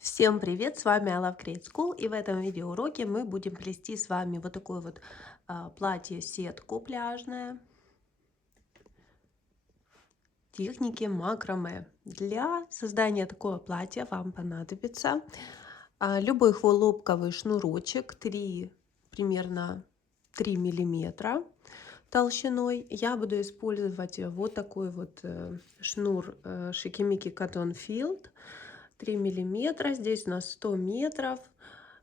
Всем привет, с вами I Love Create School, и в этом видеоуроке мы будем плести с вами вот такое вот платье-сетку пляжное техники макраме. Для создания такого платья вам понадобится любой хлопковый шнурочек примерно 3 миллиметра толщиной. Я буду использовать вот такой вот шнур Шикимики Cotton Field 3 миллиметра. Здесь у нас 100 метров,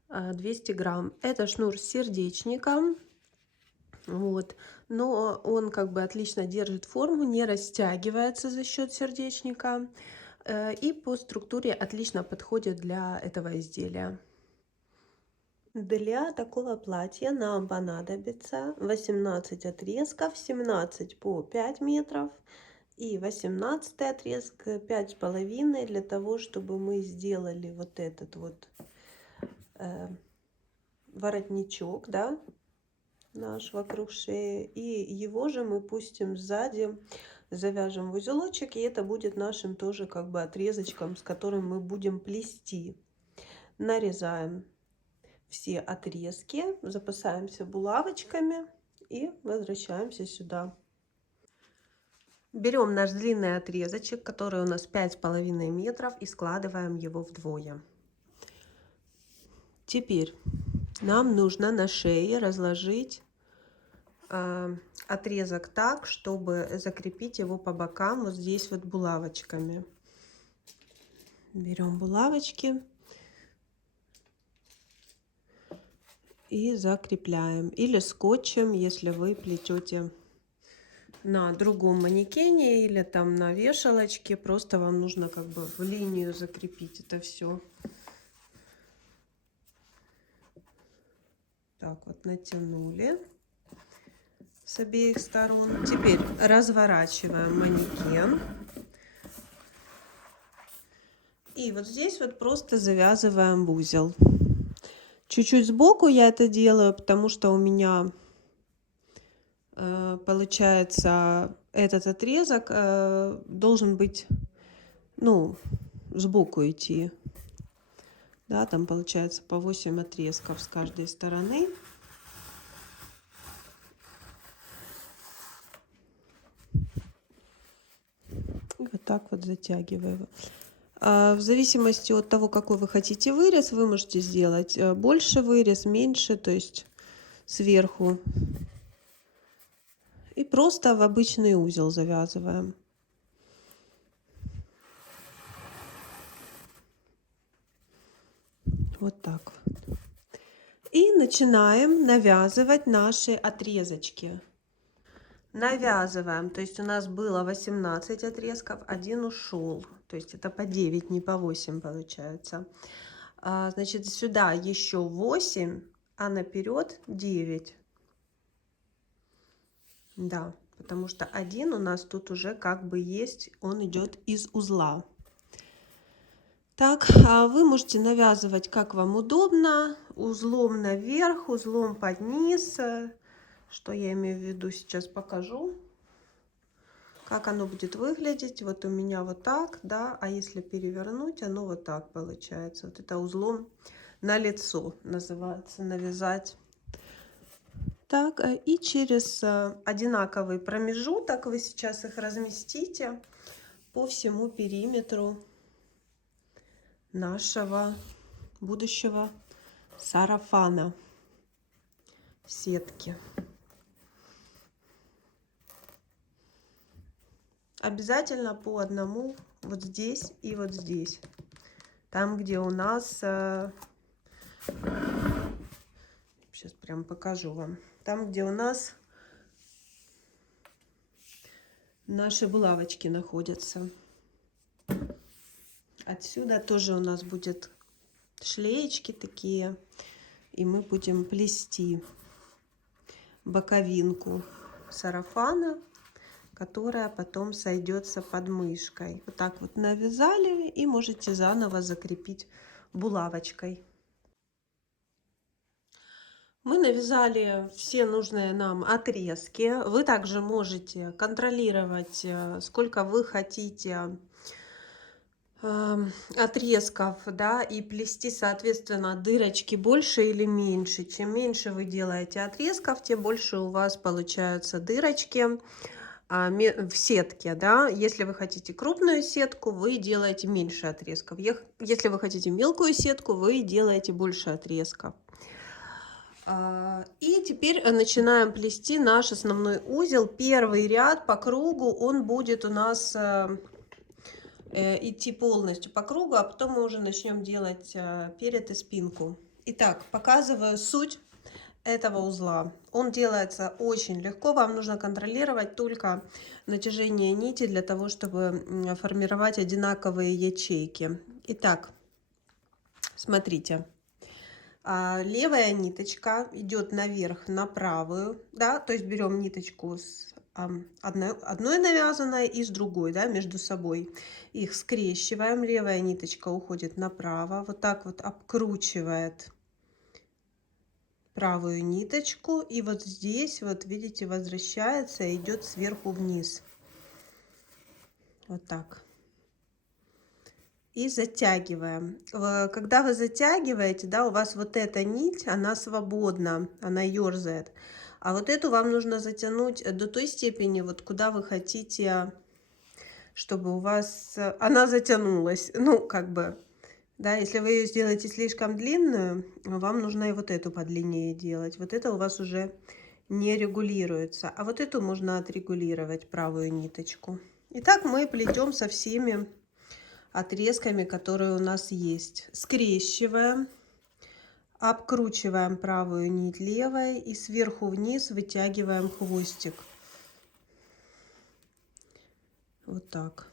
200 грамм. Это шнур с сердечником. Вот. Но он как бы отлично держит форму, не растягивается за счет сердечника. И по структуре отлично подходит для этого изделия. Для такого платья нам понадобится 18 отрезков, 17 по 5 метров и 18 отрезок 5,5 для того, чтобы мы сделали вот этот вот воротничок, да, наш вокруг шеи, и его же мы пустим сзади, завяжем в узелочек, и это будет нашим тоже как бы отрезочком, с которым мы будем плести. Нарезаем все отрезки, запасаемся булавочками и возвращаемся сюда. Берем наш длинный отрезочек, который у нас 5,5 метров, и складываем его вдвое. Теперь нам нужно на шее разложить отрезок так, чтобы закрепить его по бокам вот здесь вот булавочками. Берем булавочки и закрепляем. Или скотчем, если вы плетете на другом манекене или там на вешалочке. Просто вам нужно как бы в линию закрепить это все. Так вот натянули с обеих сторон. Теперь разворачиваем манекен. И вот здесь вот просто завязываем узел. Чуть-чуть сбоку я это делаю, потому что у меня получается этот отрезок должен быть, ну, сбоку идти. Да, там получается по 8 отрезков с каждой стороны. И вот так вот затягиваю. В зависимости от того, какой вы хотите вырез, вы можете сделать больше вырез, меньше, то есть сверху. И просто в обычный узел завязываем. Вот так. И начинаем навязывать наши отрезочки. Навязываем, то есть у нас было 18 отрезков, один ушел, то есть это по 9, не по 8 получается. Значит, сюда еще 8, а наперед 9. Да, потому что один у нас тут уже как бы есть, он идет из узла. Так, вы можете навязывать как вам удобно, узлом наверх, узлом под низ. Что я имею в виду, сейчас покажу, как оно будет выглядеть. Вот у меня вот так, да, а если перевернуть, оно вот так получается. Вот это узлом на лицо называется, навязать. Так, и через одинаковый промежуток вы сейчас их разместите по всему периметру нашего будущего сарафана сетки. Обязательно по одному вот здесь и вот здесь. Там, где у нас... Сейчас прям покажу вам. Там, где у нас наши булавочки находятся. Отсюда тоже у нас будет шлеечки такие. И мы будем плести боковинку сарафана, которая потом сойдется под мышкой. Вот так вот навязали, и можете заново закрепить булавочкой. Мы навязали все нужные нам отрезки. Вы также можете контролировать, сколько вы хотите отрезков, да, и плести, соответственно, дырочки больше или меньше. Чем меньше вы делаете отрезков, тем больше у вас получаются дырочки в сетке, да. Если вы хотите крупную сетку, вы делаете меньше отрезков. Если вы хотите мелкую сетку, вы делаете больше отрезков. И теперь начинаем плести наш основной узел. Первый ряд по кругу, он будет у нас идти полностью по кругу, а потом мы уже начнем делать перед и спинку. Итак, показываю суть этого узла. Он делается очень легко, вам нужно контролировать только натяжение нити для того, чтобы формировать одинаковые ячейки. Итак, смотрите. Левая ниточка идет наверх на правую, да, то есть берем ниточку с одной навязанной и с другой, да, между собой. Их скрещиваем, левая ниточка уходит направо, вот так вот обкручивает правую ниточку, и вот здесь, вот видите, возвращается и идет сверху вниз. Вот так. И затягиваем. Когда вы затягиваете, да, у вас вот эта нить, она свободна, она ерзает. А вот эту вам нужно затянуть до той степени, вот куда вы хотите, чтобы у вас она затянулась. Ну, как бы, да, если вы ее сделаете слишком длинную, вам нужно и вот эту подлиннее делать. Вот это у вас уже не регулируется. А вот эту можно отрегулировать, правую ниточку. Итак, мы плетем со всеми отрезками, которые у нас есть. Скрещиваем, обкручиваем правую нить левой и сверху вниз вытягиваем хвостик. Вот так.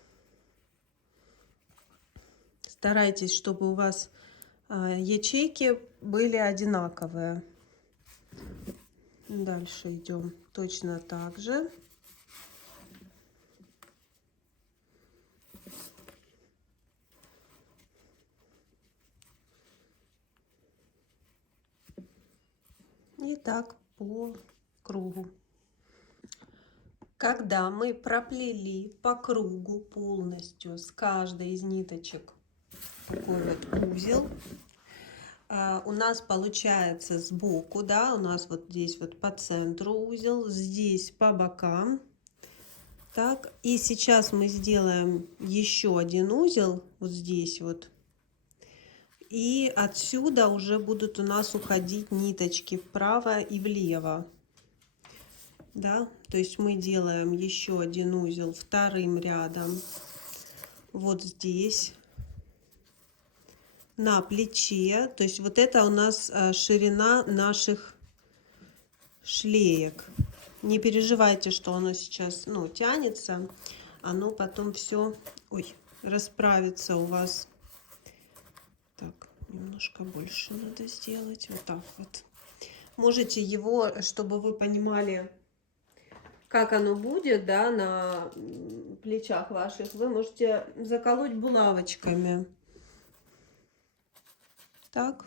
Старайтесь, чтобы у вас ячейки были одинаковые. Дальше идем точно так же. И так по кругу. Когда мы проплели по кругу полностью с каждой из ниточек такой вот узел, у нас получается сбоку, да, у нас вот здесь вот по центру узел, здесь по бокам. Так, и сейчас мы сделаем еще один узел вот здесь вот. И отсюда уже будут у нас уходить ниточки вправо и влево. Да, то есть мы делаем еще один узел вторым рядом вот здесь на плече. То есть вот это у нас ширина наших шлеек. Не переживайте, что оно сейчас, ну, тянется, оно потом все, ой, расправится у вас. Так, немножко больше надо сделать, вот так вот. Можете его, чтобы вы понимали, как оно будет, да, на плечах ваших, вы можете заколоть булавочками. Так.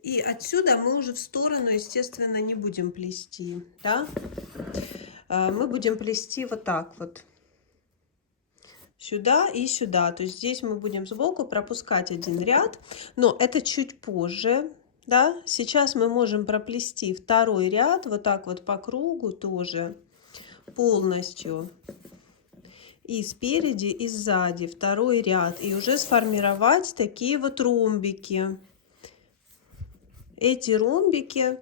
И отсюда мы уже в сторону, естественно, не будем плести, да. Мы будем плести вот так вот. Сюда и сюда. То есть здесь мы будем сбоку пропускать один ряд, но это чуть позже, да. Сейчас мы можем проплести второй ряд вот так вот по кругу тоже полностью. И спереди, и сзади второй ряд. И уже сформировать такие вот ромбики. Эти ромбики,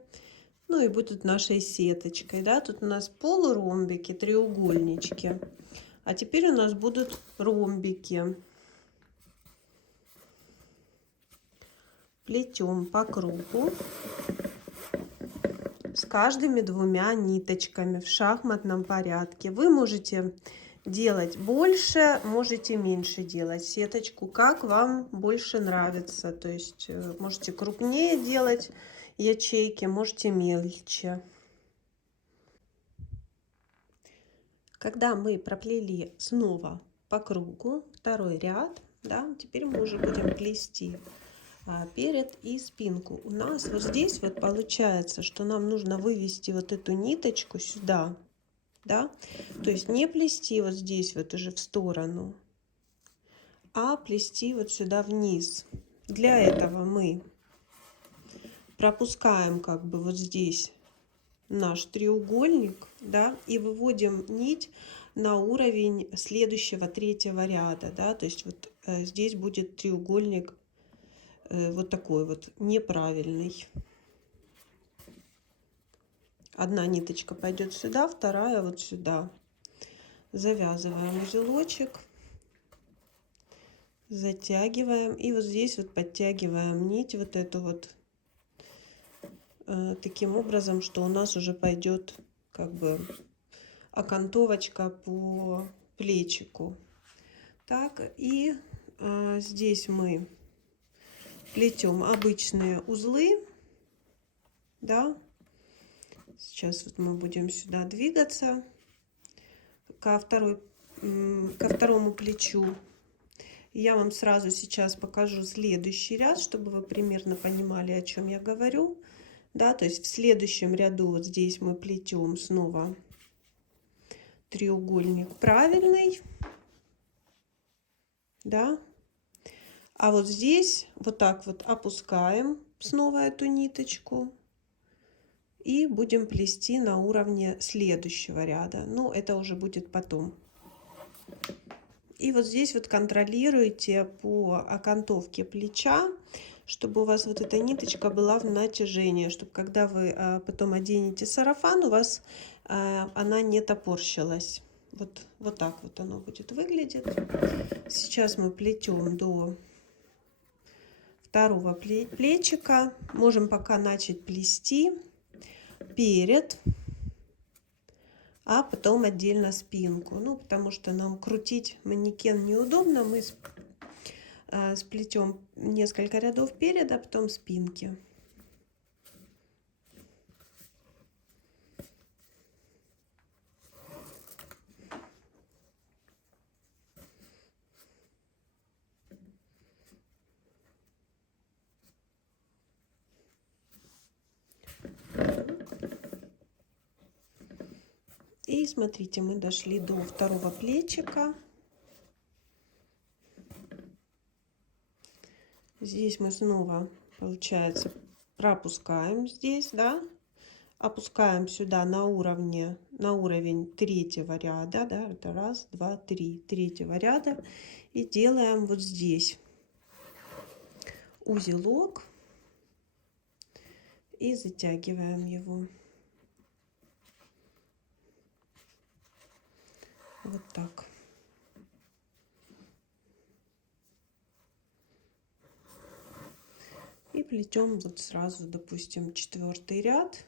ну и будут нашей сеточкой, да. Тут у нас полуромбики, треугольнички. А теперь у нас будут ромбики. Плетем по кругу с каждыми двумя ниточками в шахматном порядке. Вы можете делать больше, можете меньше делать сеточку, как вам больше нравится. То есть можете крупнее делать ячейки, можете мельче. Когда мы проплели снова по кругу второй ряд, да, теперь мы уже будем плести перед и спинку. У нас вот здесь вот получается, что нам нужно вывести вот эту ниточку сюда, да, то есть не плести вот здесь вот уже в сторону, а плести вот сюда вниз. Для этого мы пропускаем как бы вот здесь наш треугольник, да, и выводим нить на уровень следующего третьего ряда, да, то есть вот здесь будет треугольник вот такой вот неправильный. Одна ниточка пойдет сюда, вторая вот сюда. Завязываем узелочек, затягиваем и вот здесь вот подтягиваем нить вот эту вот таким образом, что у нас уже пойдет как бы окантовочка по плечику. Так, и здесь мы плетем обычные узлы, да. Сейчас вот мы будем сюда двигаться ко второму плечу. Я вам сразу сейчас покажу следующий ряд, чтобы вы примерно понимали, о чем я говорю. Да, то есть в следующем ряду вот здесь мы плетем снова треугольник правильный, да. А вот здесь вот так вот опускаем снова эту ниточку и будем плести на уровне следующего ряда. Ну, это уже будет потом. И вот здесь вот контролируйте по окантовке плеча, чтобы у вас вот эта ниточка была в натяжении, чтобы когда вы потом оденете сарафан, у вас она не топорщилась. Вот так вот оно будет выглядеть. Сейчас мы плетем до второго плечика. Можем пока начать плести перед, а потом отдельно спинку. Ну, потому что нам крутить манекен неудобно. Мы сплетем несколько рядов перед, а потом спинки. И смотрите, мы дошли до второго плечика. Здесь мы снова, получается, пропускаем здесь, да, опускаем сюда на уровень третьего ряда, да, это раз, два, три, третьего ряда, и делаем вот здесь узелок и затягиваем его. Вот так. И плетем вот сразу, допустим, четвертый ряд.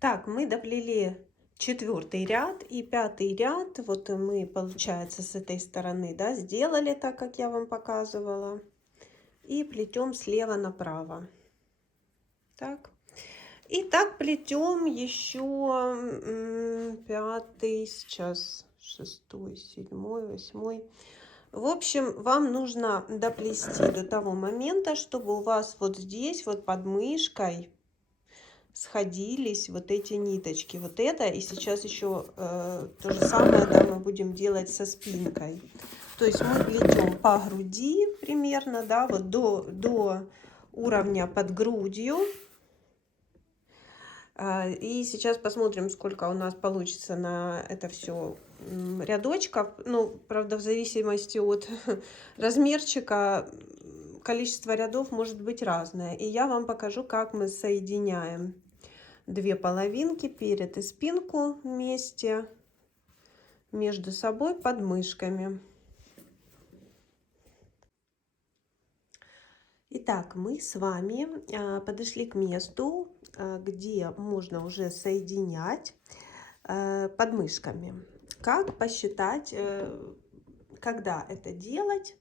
Так, мы доплели четвертый ряд и пятый ряд. Вот мы, получается, с этой стороны, да, сделали так, как я вам показывала. И плетем слева направо. Так. И так плетем еще пятый, сейчас шестой, седьмой, восьмой. В общем, вам нужно доплести до того момента, чтобы у вас вот здесь, вот под мышкой, сходились вот эти ниточки. Вот это. И сейчас еще то же самое, да, мы будем делать со спинкой. То есть мы плетем по груди примерно, да, вот до уровня под грудью. И сейчас посмотрим, сколько у нас получится на это все рядочков. Ну, правда, в зависимости от размерчика количество рядов может быть разное. И я вам покажу, как мы соединяем две половинки, перед и спинку вместе между собой под мышками. Итак, мы с вами подошли к месту, где можно уже соединять под мышками. Как посчитать, когда это делать?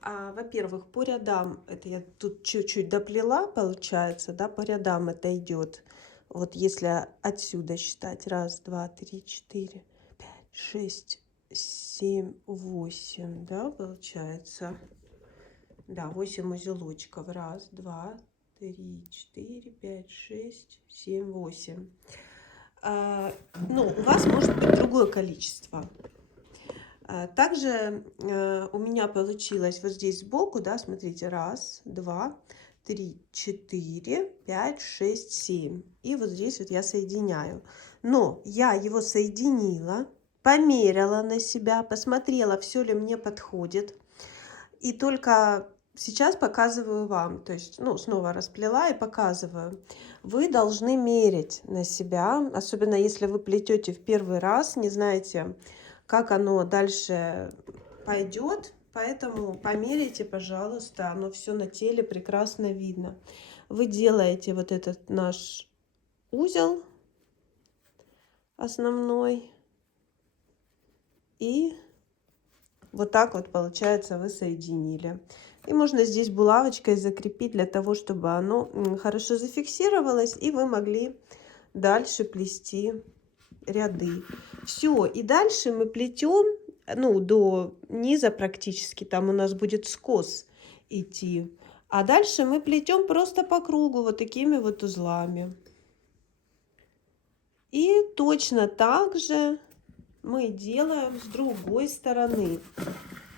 Во-первых, по рядам, это я тут чуть-чуть доплела, получается, да, по рядам это идет. Вот если отсюда считать, раз, два, три, четыре, пять, шесть, 7, 8, да, получается. Да, 8 узелочков. Раз, два, три, 4, 5, 6, 7, 8. Ну, у вас может быть другое количество. Также у меня получилось вот здесь сбоку, да, смотрите, раз, два, три, 4, 5, 6, 7. И вот здесь вот я соединяю. Но я его соединила, померила на себя, посмотрела, все ли мне подходит. И только сейчас показываю вам, то есть, ну, снова расплела и показываю. Вы должны мерить на себя, особенно если вы плетете в первый раз, не знаете, как оно дальше пойдет. Поэтому померите, пожалуйста, оно все на теле прекрасно видно. Вы делаете вот этот наш узел основной. И вот так вот получается вы соединили. И можно здесь булавочкой закрепить для того, чтобы оно хорошо зафиксировалось, и вы могли дальше плести ряды. Все, и дальше мы плетем, ну, до низа практически, там у нас будет скос идти. А дальше мы плетем просто по кругу вот такими вот узлами. И точно так же мы делаем с другой стороны.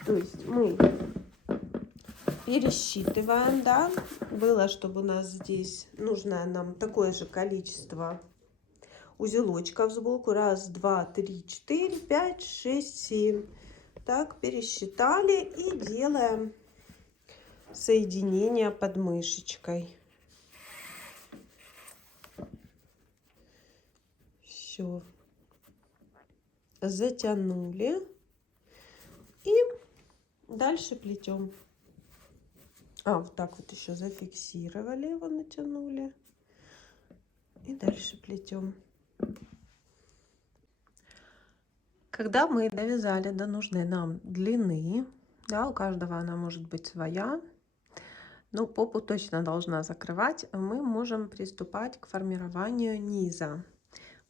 То есть мы пересчитываем, да, было, чтобы у нас здесь нужно нам такое же количество узелочков сбоку. Раз, два, три, 4, 5, 6, 7. Так, пересчитали и делаем соединение под мышечкой. Все. Затянули. И дальше плетем. Вот так вот еще зафиксировали его, натянули. И дальше плетем. Когда мы довязали до нужной нам длины, да, у каждого она может быть своя, но попу точно должна закрывать, мы можем приступать к формированию низа.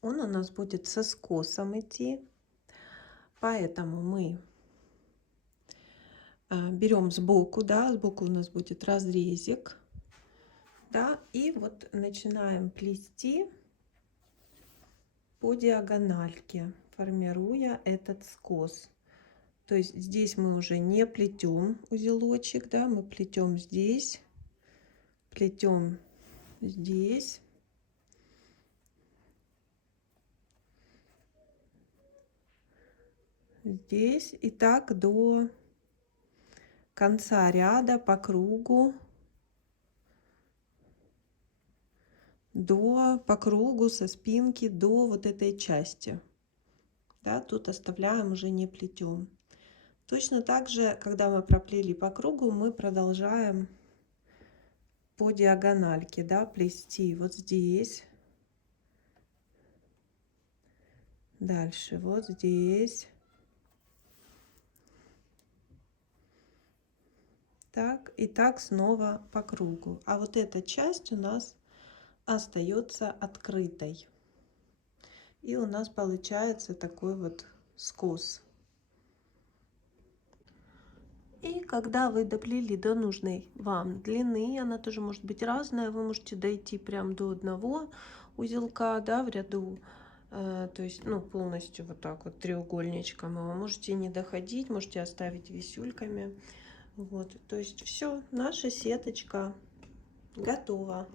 Он у нас будет со скосом идти, поэтому мы берем сбоку, да, сбоку у нас будет разрезик, да, и вот начинаем плести по диагональке, формируя этот скос. То есть здесь мы уже не плетем узелочек, да, мы плетем здесь, плетем здесь, здесь, и так до конца ряда по кругу, по кругу со спинки до вот этой части. Да, тут оставляем, уже не плетем. Точно так же, когда мы проплели по кругу, мы продолжаем по диагональке, да, плести вот здесь, дальше вот здесь, так и так снова по кругу. А вот эта часть у нас остается открытой, и у нас получается такой вот скос. И когда вы доплели до нужной вам длины, она тоже может быть разная, вы можете дойти прям до одного узелка, да, в ряду, то есть, ну, полностью вот так вот треугольничком, а вы можете не доходить, можете оставить висюльками. Вот, то есть все, наша сеточка готова.